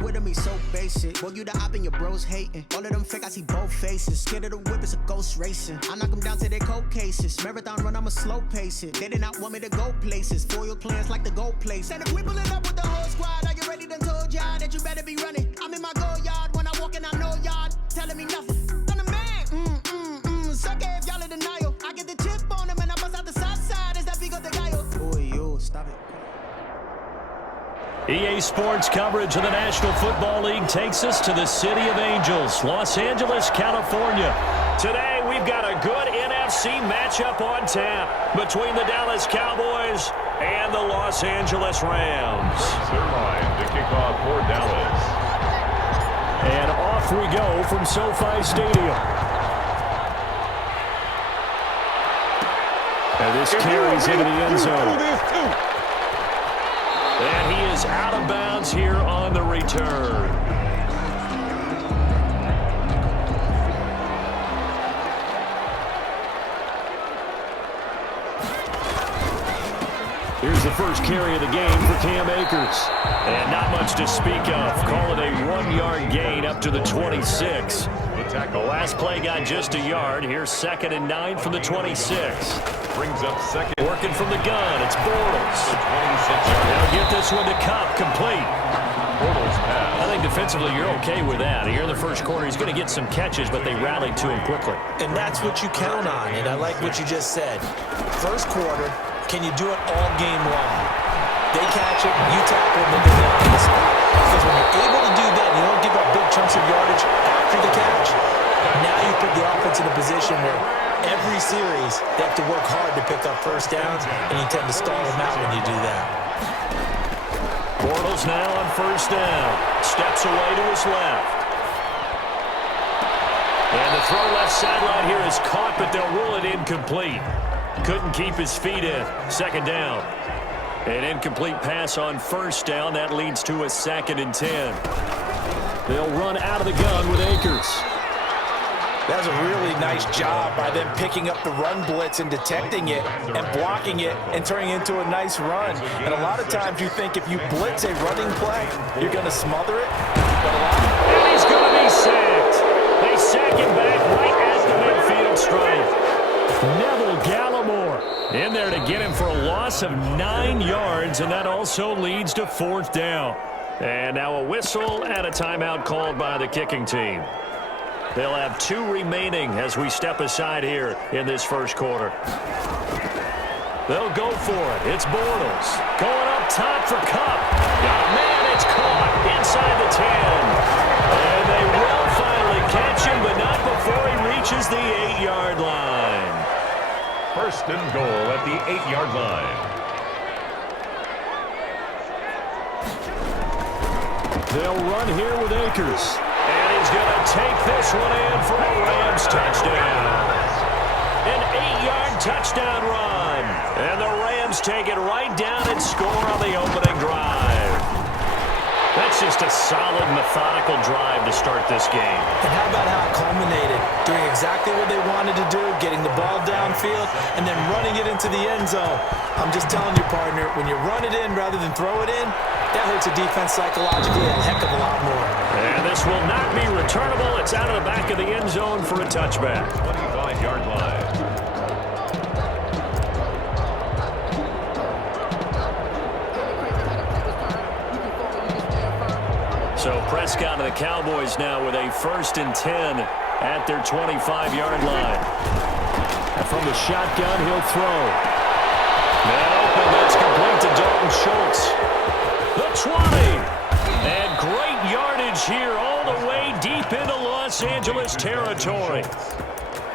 with him, he's so basic. Boy, you the op and your bros hating. All of them fake, I see both faces. Scared of the whip, it's a ghost racing. I knock them down to their cold cases. Marathon run, I'ma slow pace it. They did not want me to go places. Foil plans like the gold place. And if we pulling up with the whole squad, are you ready? Done told y'all that you better be running. I'm in my go yard when I walk in, I know y'all telling me nothing. I'm the man. Suck it if y'all in denial. I get the chip on him and I bust out the south side. Is that big of the guy? Boy, yo, stop it. EA Sports coverage of the National Football League takes us to the City of Angels, Los Angeles, California. Today, we've got a good NFC matchup on tap between the Dallas Cowboys and the Los Angeles Rams. Their line to kick off for Dallas. And off we go from SoFi Stadium. And this carries into the end zone. And he is out of bounds here on the return. Here's the first carry of the game for Cam Akers. And not much to speak of. Call it a 1-yard gain up to the 26. The last play got just a yard. Here's 2nd and 9 from the 26. Brings up second. Working from the gun. It's Bortles. They'll get this one to Cup. Complete. Bortles pass. I think defensively you're okay with that. Here in the first quarter, he's going to get some catches, but they rallied to him quickly. And that's what you count on, and I like what you just said. First quarter, can you do it all game long? They catch it, you tackle them, they go down on the spot. Because when you're able to do that, you don't give up big chunks of yardage after the catch. Now you put the offense in a position where every series, they have to work hard to pick up first downs, and you tend to stall them out when you do that. Bortles now on first down. Steps away to his left. And the throw left sideline here is caught, but they'll rule it incomplete. Couldn't keep his feet in. 2nd down. An incomplete pass on first down. That leads to a 2nd and 10. They'll run out of the gun with Akers. That was a really nice job by them picking up the run blitz and detecting it and blocking it and turning it into a nice run. And a lot of times you think if you blitz a running play, you're going to smother it. And he's going to be sacked. They sack him back right at the midfield stripe. Neville Gallimore in there to get him for a loss of 9 yards, and that also leads to 4th down. And now a whistle and a timeout called by the kicking team. They'll have 2 remaining as we step aside here in this first quarter. They'll go for it. It's Bortles going up top for Cup. Oh, man, it's caught inside the 10. And they will finally catch him, but not before he reaches the 8-yard line. 1st and goal at the 8-yard line. They'll run here with Akers. And he's going to take this one in for a Rams touchdown. An 8-yard touchdown run. And the Rams take it right down and score on the opening drive. That's just a solid, methodical drive to start this game. And how about how it culminated? Doing exactly what they wanted to do, getting the ball downfield, and then running it into the end zone. I'm just telling you, partner, when you run it in rather than throw it in, that hurts a defense psychologically a heck of a lot more. And this will not be returnable. It's out of the back of the end zone for a touchback. 25-yard line. So Prescott and the Cowboys now with a 1st and 10 at their 25-yard line. And from the shotgun, he'll throw. Man open, that's complete to Dalton Schultz. The 20. And great yardage here all the way deep into Los Angeles territory.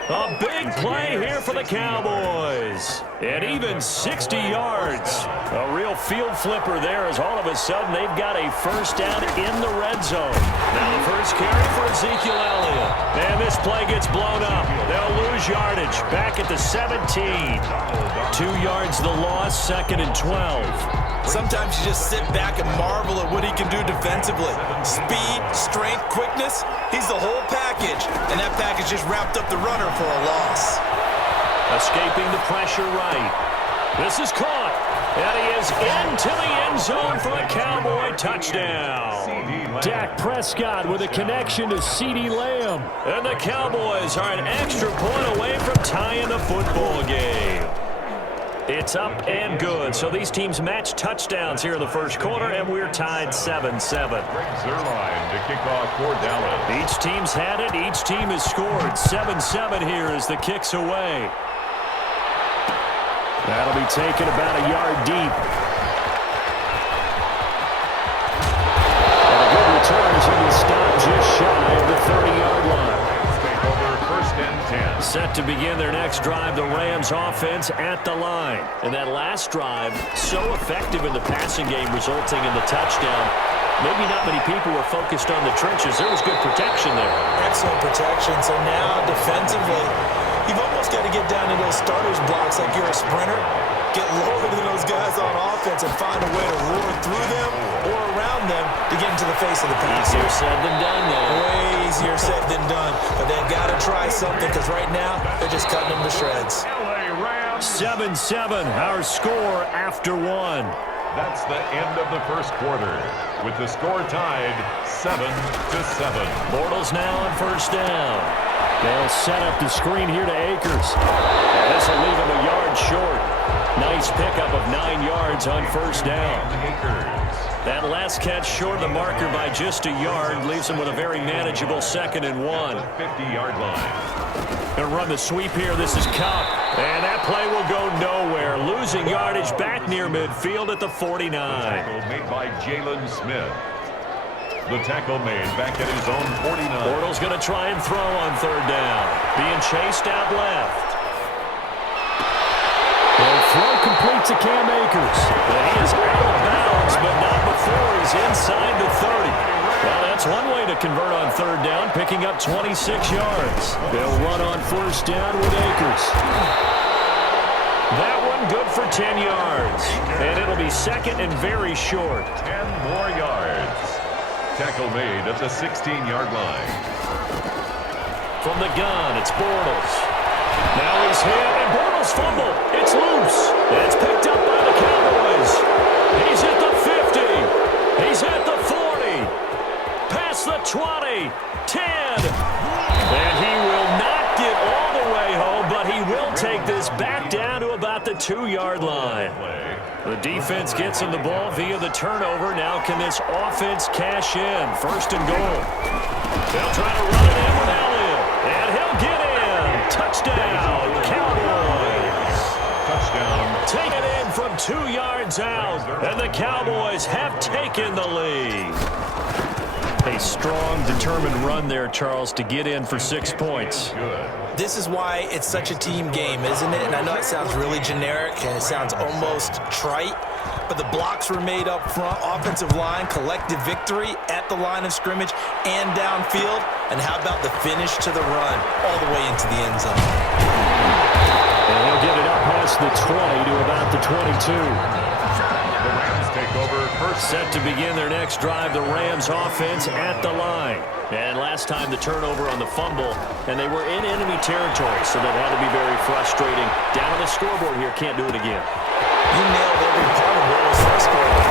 A big play here for the Cowboys. And even 60 yards. A real field flipper there as all of a sudden they've got a first down in the red zone. Now the first carry for Ezekiel Elliott. And this play gets blown up. They'll lose yardage back at the 17. 2 yards the loss, 2nd and 12. Sometimes you just sit back and marvel at what he can do defensively. Speed, strength, quickness, he's the whole package. And that package just wrapped up the runner for a loss. Escaping the pressure right. This is caught. And he is into the end zone for a Cowboy touchdown. Dak Prescott with a connection to CeeDee Lamb. And the Cowboys are an extra point away from tying the football game. It's up and good. So these teams match touchdowns here in the first quarter, and we're tied 7-7. Greg Zuerlein to kick off for Dallas. Each team's had it. Each team has scored. 7-7 here as the kick's away. That'll be taken about a yard deep. And a good return as he will stop just shy of the 30-yard line. Take over 1st and 10. Set to begin their next drive, the Rams offense at the line. And that last drive, so effective in the passing game, resulting in the touchdown. Maybe not many people were focused on the trenches. There was good protection there. Excellent protection. So now, defensively, you've almost got to get down to those starters blocks like you're a sprinter. Get lower than those guys on offense and find a way to roar through them or around them to get into the face of the pass. Easier said than done, though. Way easier said than done. But they've got to try something because right now, they're just cutting them to shreds. 7-7, our score after one. That's the end of the first quarter, with the score tied 7-7. Bortles now on 1st down. They'll set up the screen here to Akers. And this will leave him a yard short. Nice pickup of 9 yards on 1st down. That last catch short of the marker by just a yard leaves him with a very manageable 2nd and 1. 50-yard line. Going to run the sweep here. This is Cup. And that play will go nowhere. Losing yardage back near midfield at the 49. Tackle made by Jalen Smith. The tackle made back at his own 49. Bortles going to try and throw on 3rd down. Being chased out left. The throw complete to Cam Akers. And he is out of bounds, but not before he's inside the 30. Well, that's one way to convert on 3rd down, picking up 26 yards. They'll run on 1st down with Akers. That one good for 10 yards. And it'll be 2nd and very short. 10 more yards. Tackle made at the 16-yard line. From the gun, it's Bortles. Now he's hit, and Bortles fumble. It's loose. It's picked up by the Cowboys. He's at the 50. He's at the 40. Past the 20. 10. And he will not get all the way home, but he will take this back down to about the 2-yard line. The defense gets him the ball via the turnover. Now can this offense cash in? 1st and goal. They'll try to run it in with Elliott. And he'll get in. Touchdown, Cowboys. Touchdown. Take it in from 2 yards out. And the Cowboys have taken the lead. A strong, determined run there, Charles, to get in for 6 points. This is why it's such a team game, isn't it? And I know it sounds really generic and it sounds almost trite, but the blocks were made up front, offensive line, collective victory at the line of scrimmage and downfield. And how about the finish to the run all the way into the end zone? And he'll get it up past the 20 to about the 22. The Rams take over 1st. Set to begin their next drive, the Rams offense at the line. And last time the turnover on the fumble, and they were in enemy territory, so that had to be very frustrating. Down on the scoreboard here, can't do it again. You nailed every part of what was frustrating.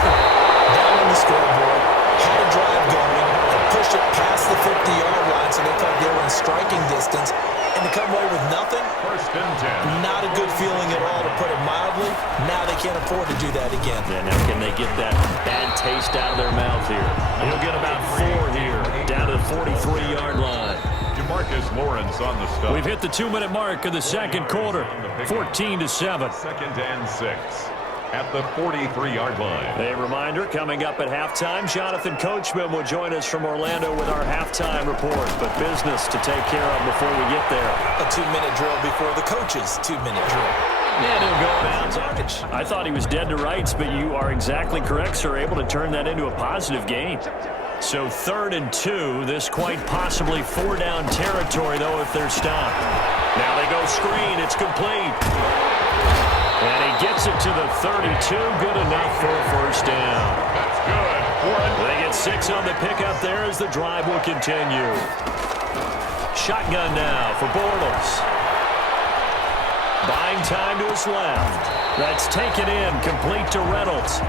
Down on the scoreboard, had a drive going, and pushed it past the 50-yard line so they thought they were in striking distance. And to come away with nothing, 1st and 10. not a good feeling at all, to put it mildly. Now they can't afford to do that again. And now can they get that bad taste out of their mouth here? He'll get about 4 here, down to the 43-yard line. Demarcus Lawrence on the stop. We've hit the 2-minute mark of the second quarter, 14-7. 2nd and 6. At the 43-yard line. A reminder, coming up at halftime, Jonathan Coachman will join us from Orlando with our halftime report. But business to take care of before we get there. A 2-minute drill before the coach's 2-minute drill. And he'll go down. I thought he was dead to rights, but you are exactly correct, sir. Able to turn that into a positive gain. So 3rd and 2. This quite possibly 4-down territory, though, if they're stopped. Now they go screen. It's complete. And he gets it to the 32. Good enough for a 1st down. That's good. They get 6 on the pickup there as the drive will continue. Shotgun now for Bortles. Buying time to his left. That's taken in, complete to Reynolds.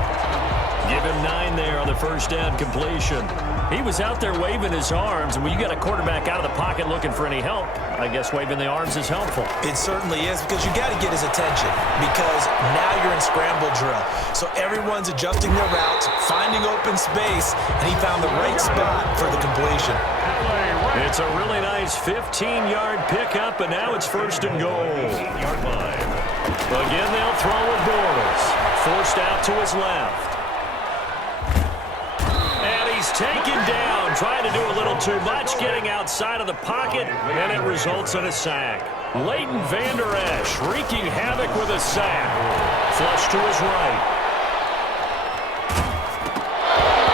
Give him 9 there on the first down completion. He was out there waving his arms, and when you got a quarterback out of the pocket looking for any help, I guess waving the arms is helpful. It certainly is, because you got to get his attention, because now you're in scramble drill. So everyone's adjusting their routes, finding open space, and he found the right spot for the completion. It's a really nice 15-yard pickup, and now it's first and goal. Again, they'll throw with Borders. Forced out to his left. And he's taken down, trying to do a little too much, getting outside of the pocket, and it results in a sack. Leighton Vander Esch wreaking havoc with a sack. Flush to his right.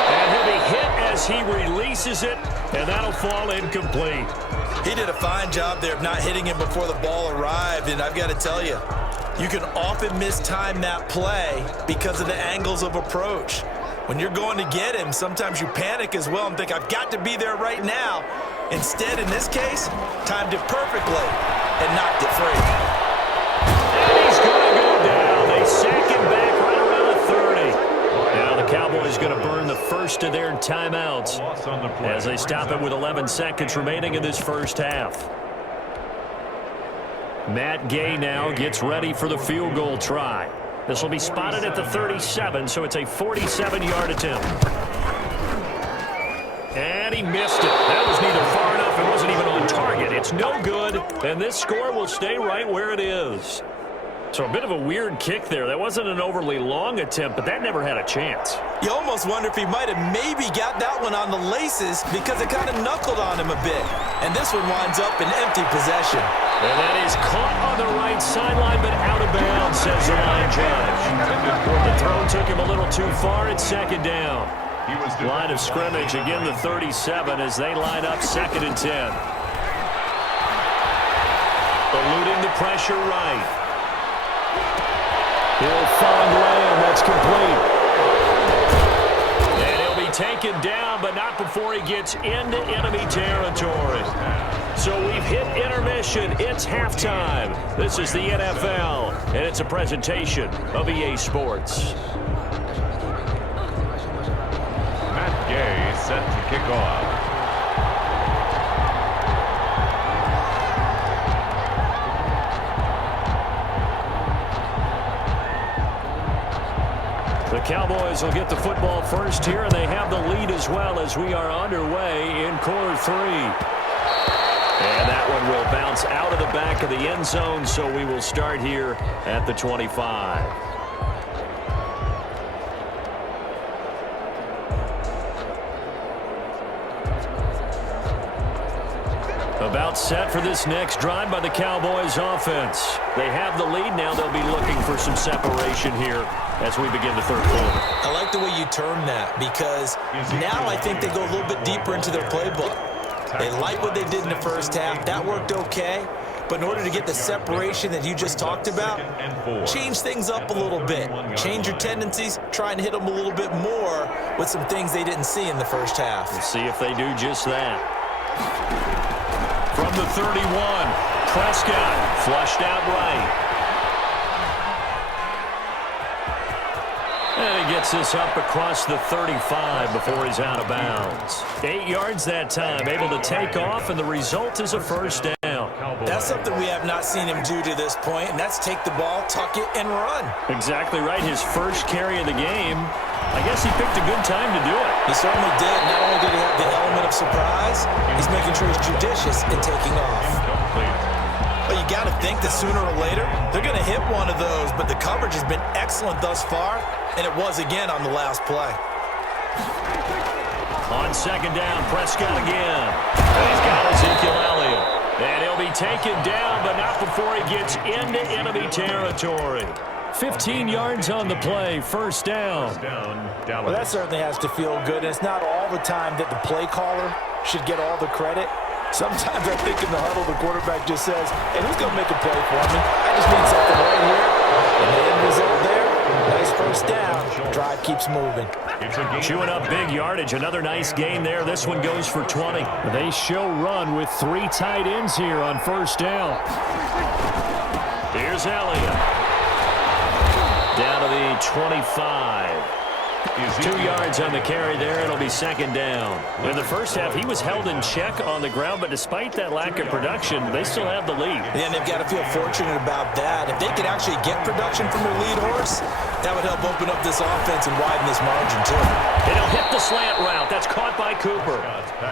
And he'll be hit as he releases it, and that'll fall incomplete. He did a fine job there of not hitting him before the ball arrived, and I've got to tell you, you can often mistime that play because of the angles of approach. When you're going to get him, sometimes you panic as well and think, I've got to be there right now. Instead, in this case, timed it perfectly and knocked it free. And he's going to go down. They sack him back right around the 30. Now the Cowboys going to burn the first of their timeouts as they stop it with 11 seconds remaining in this first half. Matt Gay now gets ready for the field goal try. This will be spotted at the 37, so it's a 47-yard attempt. And he missed it. That was neither far enough. It wasn't even on target. It's no good, and this score will stay right where it is. So a bit of a weird kick there. That wasn't an overly long attempt, but that never had a chance. You almost wonder if he might have maybe got that one on the laces because it kind of knuckled on him a bit. And this one winds up in empty possession. And that is caught on the right sideline, but out of bounds, says the line judge. The throw took him a little too far. It's second down. Line of scrimmage, again the 37 as they line up 2nd and 10. Eluding the pressure right. He'll find Lamb. That's complete. And he'll be taken down, but not before he gets into enemy territory. So we've hit intermission. It's halftime. This is the NFL, and it's a presentation of EA Sports. Matt Gay set to kick off. The Cowboys will get the football first here, and they have the lead as well as we are underway in quarter 3. And that one will bounce out of the back of the end zone, so we will start here at the 25. About set for this next drive by the Cowboys offense. They have the lead. Now they'll be looking for some separation here as we begin the third quarter. I like the way you term that because now I think they go a little bit deeper into their playbook. They like what they did in the first half. That worked okay. But in order to get the separation that you just talked about, change things up a little bit. Change your tendencies. Try and hit them a little bit more with some things they didn't see in the first half. We'll see if they do just that. From the 31, Prescott flushed out right. And he gets this up across the 35 before he's out of bounds. 8 yards that time, able to take off, and the result is a first down. That's something we have not seen him do to this point, and that's take the ball, tuck it, and run. Exactly right. His first carry of the game. I guess he picked a good time to do it. He certainly did. Not only did he have the element of surprise, he's making sure he's judicious in taking off. But you got to think that sooner or later, they're going to hit one of those, but the coverage has been excellent thus far, and it was again on the last play. On second down, Prescott again. And he's got Ezekiel Elliott. And he'll be taken down, but not before he gets into enemy territory. 15 yards on the play, first down. Well, that certainly has to feel good, and it's not all the time that the play caller should get all the credit. Sometimes I think in the huddle, the quarterback just says, hey, who's going to make a play for me? I just need something right here. And the end result there, nice first down. Drive keeps moving. Chewing up big yardage. Another nice gain there. This one goes for 20. They show run with 3 tight ends here on first down. Here's is Elliott. Down to the 25. 2 yards on the carry there. It'll be second down. In the first half, he was held in check on the ground, but despite that lack of production, they still have the lead. Yeah, and they've got to feel fortunate about that. If they could actually get production from their lead horse, that would help open up this offense and widen this margin, too. And he'll hit the slant route. That's caught by Cooper.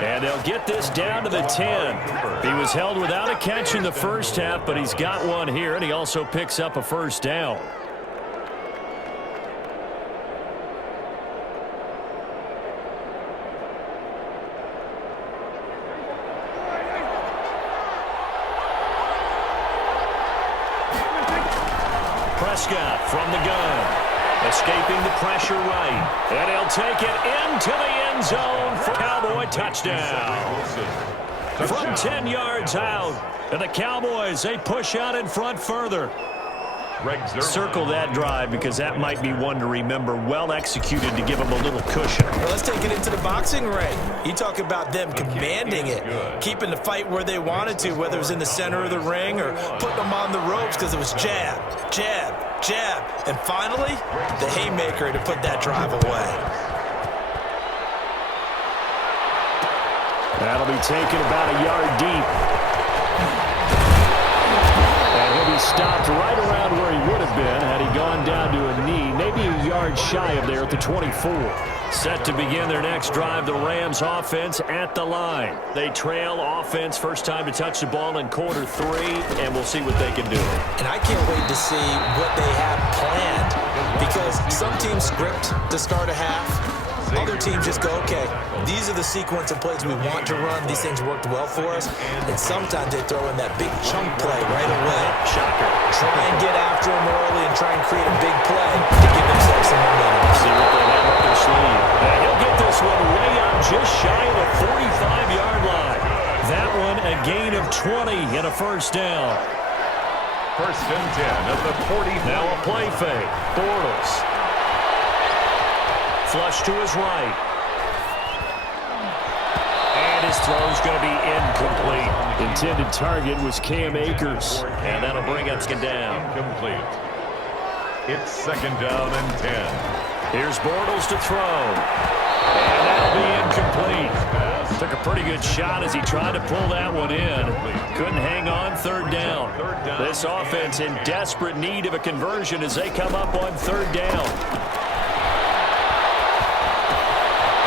And they'll get this down to the 10. He was held without a catch in the first half, but he's got one here, and he also picks up a first down. Prescott from the gun, escaping the pressure right, and he'll take it into the end zone for Cowboy touchdown. From 10 yards out, and the Cowboys, they push out in front further. Circle that drive because that might be one to remember. Well executed to give them a little cushion. Well, let's take it into the boxing ring. You talk about them commanding it, keeping the fight where they wanted to, whether it was in the center of the ring or putting them on the ropes because it was jab, jab, jab, and finally, the haymaker to put that drive away. That'll be taken about a yard deep. Stopped right around where he would have been had he gone down to a knee, maybe a yard shy of there at the 24. Set to begin their next drive, the Rams offense at the line. They trail offense, first time to touch the ball in quarter 3, and we'll see what they can do. And I can't wait to see what they have planned, because some teams script to start a half. Other teams just go, okay, these are the sequence of plays we want to run. These things worked well for us. And sometimes they throw in that big chunk play right away. Shocker. Try and get after them early and try and create a big play to give themselves some momentum. See what they have up their sleeve. And he'll get this one way up just shy of the 45-yard line. That one a gain of 20 and a first down. First and 10 at the 40. Now a play fake. Bortles. Flush to his right. And his throw's going to be incomplete. Intended target was Cam Akers. And that'll bring us down. Incomplete. It's second down and 10. Here's Bortles to throw. And that'll be incomplete. Took a pretty good shot as he tried to pull that one in. Couldn't hang on, third down. This offense in desperate need of a conversion as they come up on third down.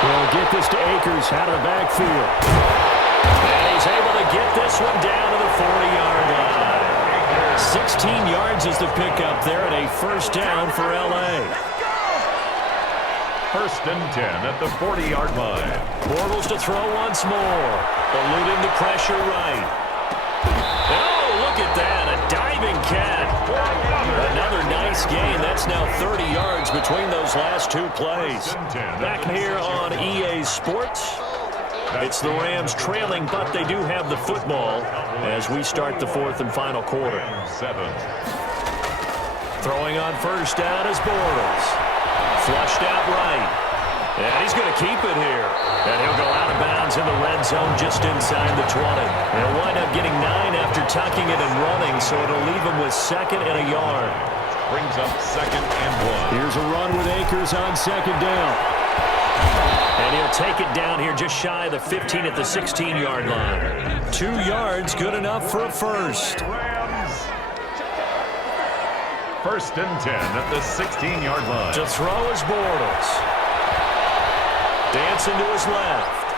We'll get this to Akers out of the backfield. And he's able to get this one down to the 40-yard line. 16 yards is the pickup there and a first down for L.A. First and 10 at the 40-yard line. Bortles to throw once more. Eluding the pressure right. Oh, look at that. A diving cat. Another nice gain. That's now 30 yards between those last two plays. Back here on EA Sports. It's the Rams trailing, but they do have the football as we start the fourth and final quarter. Throwing on first down is Bortles. Flushed out right. And he's going to keep it here. And he'll go out of bounds in the red zone just inside the 20. They'll wind up getting 9 after tucking it and running, so it'll leave him with second and a yard. Brings up second and 1. Here's a run with Akers on second down. And he'll take it down here just shy of the 15 at the 16-yard line. 2 yards, good enough for a first. First and 10 at the 16-yard line. To throw is Bortles. Dancing to his left.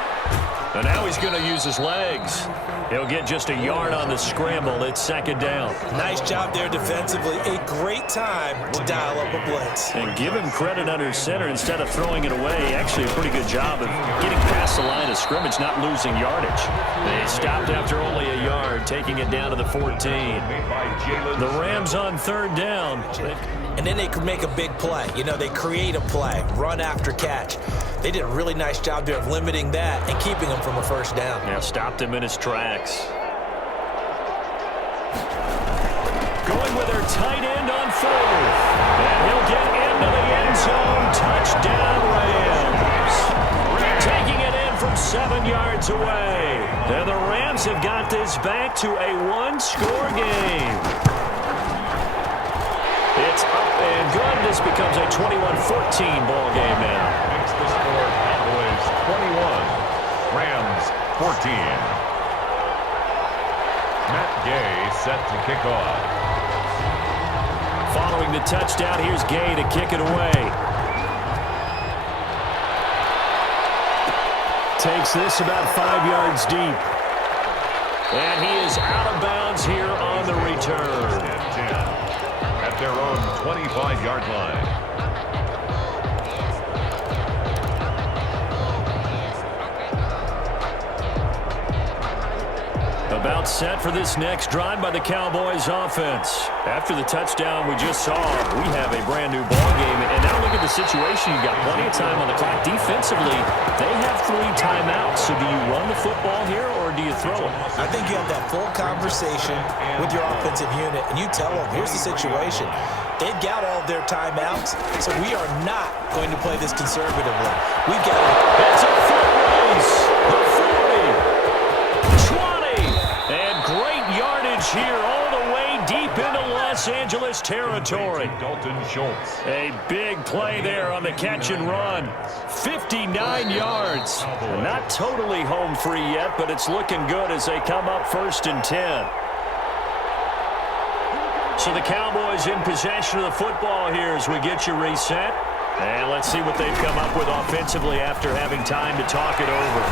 And now he's going to use his legs. He'll get just a yard on the scramble. It's second down. Nice job there defensively. A great time to dial up a blitz. And give him credit under center instead of throwing it away. Actually a pretty good job of getting past the line of scrimmage, not losing yardage. They stopped after only a yard, taking it down to the 14. The Rams on third down. And then they could make a big play. You know, they create a play, run after catch. They did a really nice job there of limiting that and keeping him from a first down. Yeah, stopped him in his tracks. Going with their tight end on fourth. And he'll get into the end zone. Touchdown, Rams. Taking it in from 7 yards away. And the Rams have got this back to a one-score game. It's up and good. This becomes a 21-14 ball game now. Makes the score Cowboys 21, Rams 14. Matt Gay set to kick off. Following the touchdown, here's Gay to kick it away. Takes this about 5 yards deep. And he is out of bounds here on the return. At their own 25-yard line. About set for this next drive by the Cowboys offense. After the touchdown we just saw, we have a brand new ball game. And now look at the situation. You've got plenty of time on the clock. Defensively, they have 3 timeouts. So do you run the football here or do you throw it? I think you have that full conversation with your offensive unit, and you tell them, here's the situation. They've got all of their timeouts, so we are not going to play this conservatively. We've got it's a foot race. The 40, 20, and great yardage here all the way deep into Los Angeles territory. Dalton Schultz. A big play there on the catch and run. 59 yards. Not totally home free yet, but it's looking good as they come up 1st and 10. So the Cowboys in possession of the football here as we get you reset. And let's see what they've come up with offensively after having time to talk it over.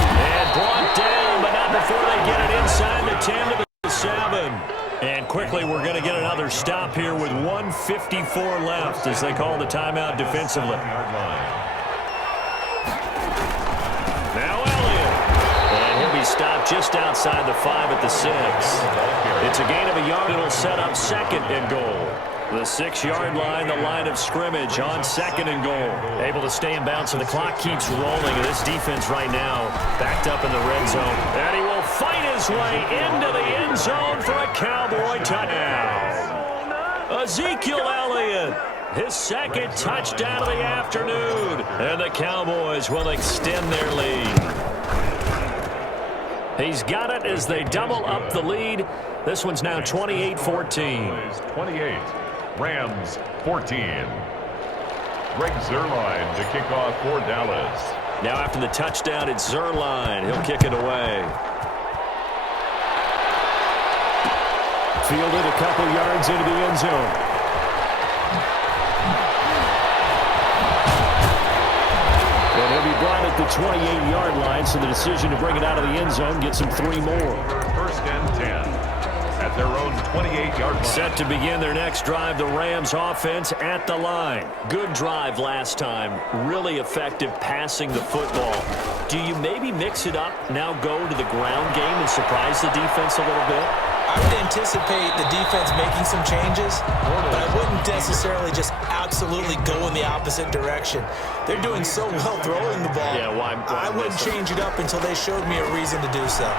And brought down, but not before they get it inside the 10 to the 7. And quickly we're going to get another stop here with 1:54 left as they call the timeout defensively. Now Elliott. And he'll be stopped just outside the 5 at the 6. It's a gain of a yard. It'll set up 2nd and goal. The 6-yard line, the line of scrimmage on 2nd and goal. Able to stay in bounds, so the clock keeps rolling. And this defense right now backed up in the red zone. And he will fight his way into the end zone for a Cowboy touchdown. Ezekiel Elliott, his 2nd touchdown of the afternoon. And the Cowboys will extend their lead. He's got it as they double up the lead. This one's now 28-14. 28, Rams 14. Greg Zuerlein to kick off for Dallas. Now after the touchdown, it's Zuerlein. He'll kick it away. Fielded a couple yards into the end zone. And he'll be brought at the 28-yard line, so the decision to bring it out of the end zone gets him 3 more. 1st and 10. At their own 28-yard line. Set to begin their next drive, the Rams offense at the line. Good drive last time. Really effective passing the football. Do you maybe mix it up, now go to the ground game and surprise the defense a little bit? I would anticipate the defense making some changes, but I wouldn't necessarily just absolutely go in the opposite direction. They're doing so well throwing the ball. Yeah, why I wouldn't change it up until they showed me a reason to do so.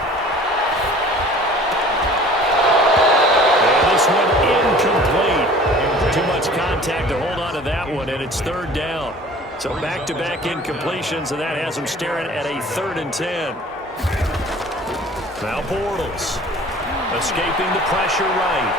This one incomplete. Too much contact to hold on to that one, and it's 3rd down. So back-to-back incompletions, and that has them staring at a 3rd and 10. Now Bortles escaping the pressure right.